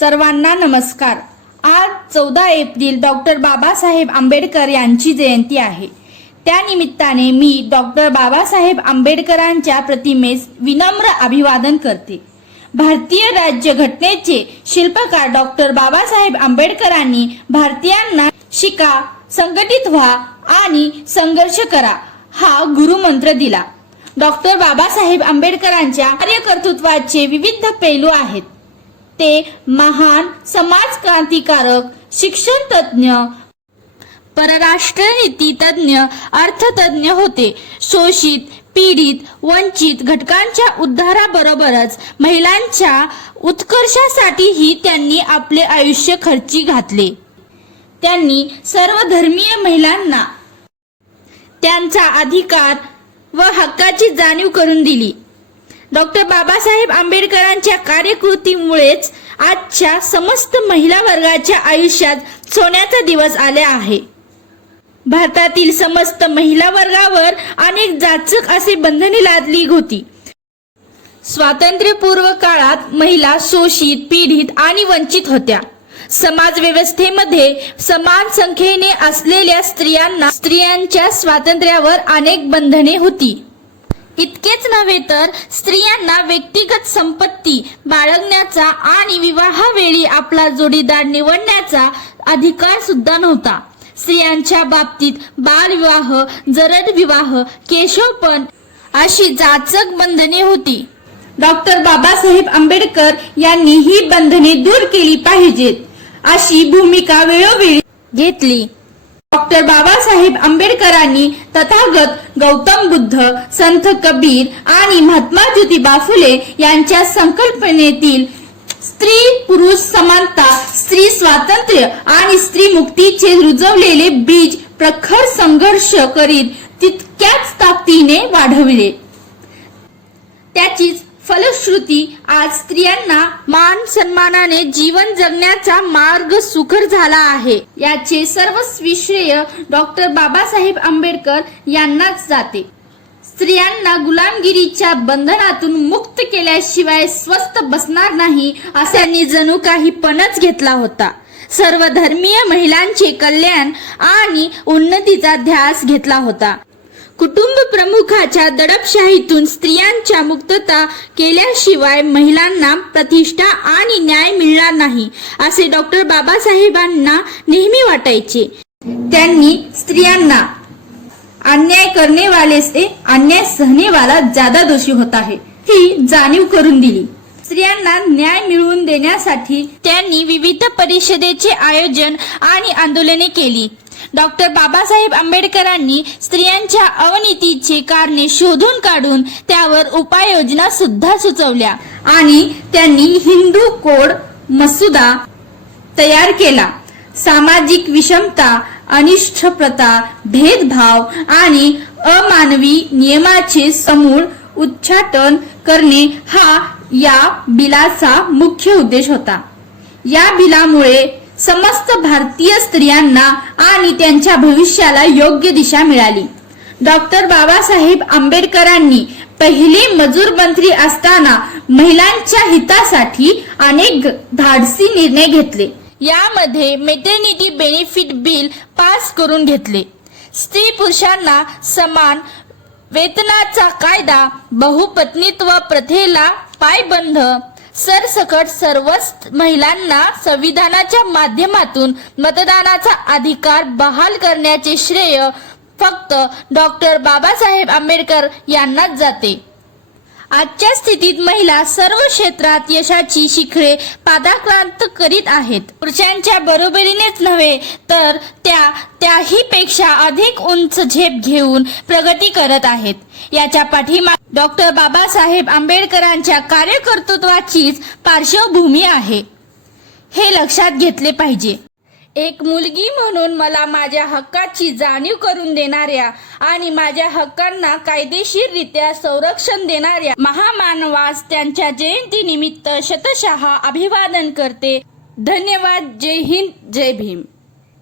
सर्वांना नमस्कार. आज चौदा एप्रिल डॉक्टर बाबासाहेब आंबेडकर यांची जयंती आहे. त्यानिमित्ताने मी डॉक्टर बाबासाहेब आंबेडकरांच्या प्रतिमेस विनम्र अभिवादन करते. भारतीय राज्य घटनेचे शिल्पकार डॉक्टर बाबासाहेब आंबेडकरांनी भारतीयांना शिका संघटित व्हा आणि संघर्ष करा हा गुरुमंत्र दिला. डॉक्टर बाबासाहेब आंबेडकरांच्या कार्यकर्तृत्वाचे विविध पैलू आहेत. ते महान समाज क्रांतिकारक शिक्षण तज्ज्ञ परराष्ट्र नीती तज्ज्ञ अर्थतज्ञ होते. शोषित पीडित वंचित घटकांच्या उद्धाराबरोबरच महिलांच्या उत्कर्षासाठीही त्यांनी आपले आयुष्य खर्ची घातले. त्यांनी सर्व धर्मीय महिलांना त्यांचा अधिकार व हक्काची जाणीव करून दिली. डॉक्टर बाबासाहेब आंबेडकरांच्या कार्यकृतीमुळेच आजच्या समस्त महिला वर्गाच्या आयुष्यात सोन्याचा दिवस आले आहे. भारतातील समस्त महिला वर्गावर अनेक जाचक असे बंधने लादली होती. स्वातंत्र्यपूर्व काळात महिला शोषित पीडित आणि वंचित होत्या. समाज व्यवस्थेमध्ये समान संख्येने असलेल्या स्त्रियांना स्त्रियांच्या स्वातंत्र्यावर अनेक बंधने होती. इतकेच नव्हे तर स्त्रियांना व्यक्तिगत संपत्ती बाळगण्याचा आणि विवाहावेळी आपला जोडीदार निवडण्याचा अधिकार सुद्धा नव्हता. स्त्रियांच्या बाबतीत बालविवाह जरड विवाह केशवपण अशी जाचक बंधने होती. डॉक्टर बाबासाहेब आंबेडकर यांनी ही बंधने दूर केली पाहिजेत अशी भूमिका वेळोवेळी घेतली. डॉक्टर बाबासाहेब आंबेडकरांनी तथागत गौतम बुद्ध संत कबीर आणि महात्मा ज्योतिबा फुले यांच्या संकल्पनेतील स्त्री पुरुष समानता स्त्री स्वातंत्र्य आणि स्त्री मुक्तीचे रुजवलेले बीज प्रखर संघर्ष करीत तितक्याच ताकदीने वाढविले. त्याचीच फलश्रुती आज स्त्रियांना मान सन्मानाने जीवन जगण्याचा मार्ग सुकर झाला आहे. याचे सर्वस्वी श्रेय डॉक्टर बाबासाहेब आंबेडकर यांनाच जाते. स्त्रियांना गुलामगिरीच्या बंधनातून मुक्त केल्याशिवाय स्वस्त बसणार नाही असा जणू काही पणच घेतला होता. सर्व धर्मीय महिलांचे कल्याण आणि उन्नतीचा ध्यास घेतला होता. कुटुंब प्रमुखाच्या दडपशाहीतून स्त्रियांच्या मुक्तता केल्याशिवाय महिलांना प्रतिष्ठा आणि न्याय मिळणार नाही असे डॉक्टर बाबासाहेबांना नेहमी वाटायचे. त्यांनी स्त्रियांना अन्याय करने वाले से अन्याय सहने वाला ज्यादा दोषी होता है ही जाणीव करून दिली. स्त्रियांना न्याय मिळवून देण्यासाठी त्यांनी विविध परिषदेचे आयोजन आणि आंदोलने केली. डॉक्टर बाबासाहेब आंबेडकरांनी स्त्रियांच्या अवनीतीचे कारणे शोधून काढून त्यावर उपाययोजना सुद्धा सुचवल्या. आणि त्यांनी हिंदू कोड मसुदा तयार केला. सामाजिक विषमता अनिष्ठ प्रथा भेदभाव आणि अमानवी नियमाचे समूळ उच्चाटन करणे हा या बिलाचा मुख्य उद्देश होता. या बिलामुळे समस्त भारतीय स्त्रियांना आणि त्यांच्या भविष्याला योग्य दिशा मिळाली. डॉक्टर बाबासाहेब आंबेडकरांनी पहिले मजूर मंत्री असताना महिलांच्या हितासाठी अनेक धाडसी निर्णय घेतले. यामध्ये मेटर्निटी बेनिफिट बिल पास करून घेतले. स्त्री पुरुषांना समान वेतनाचा कायदा बहुपत्नीत्व प्रथेला पायबंध सरसकट सर्वच महिलांना संविधानाच्या माध्यमातून मतदानाचा अधिकार बहाल करण्याचे श्रेय फक्त डॉक्टर बाबासाहेब आंबेडकर यांनाच जाते. आजच्या स्थितीत महिला सर्व क्षेत्रात यशाची शिखरे पादाक्रांत करीत आहेत. पुरुषांच्या बरोबरीनेच नव्हे तर त्या त्याहीपेक्षा अधिक उंच झेप घेऊन प्रगती करत आहेत. याच्या पाठीमा डॉक्टर बाबासाहेब आंबेडकरांच्या कार्यकर्तृत्वाचीच पार्श्वभूमी आहे. हे लक्षात घेतले पाहिजे. एक मुलगी म्हणून मला माझ्या हक्काची जाणीव करून देणाऱ्या आणि माझ्या हक्कांना कायदेशीररित्या संरक्षण देणाऱ्या महामानवास त्यांच्या जयंतीनिमित्त शतशः अभिवादन करते. धन्यवाद. जय हिंद. जय भीम.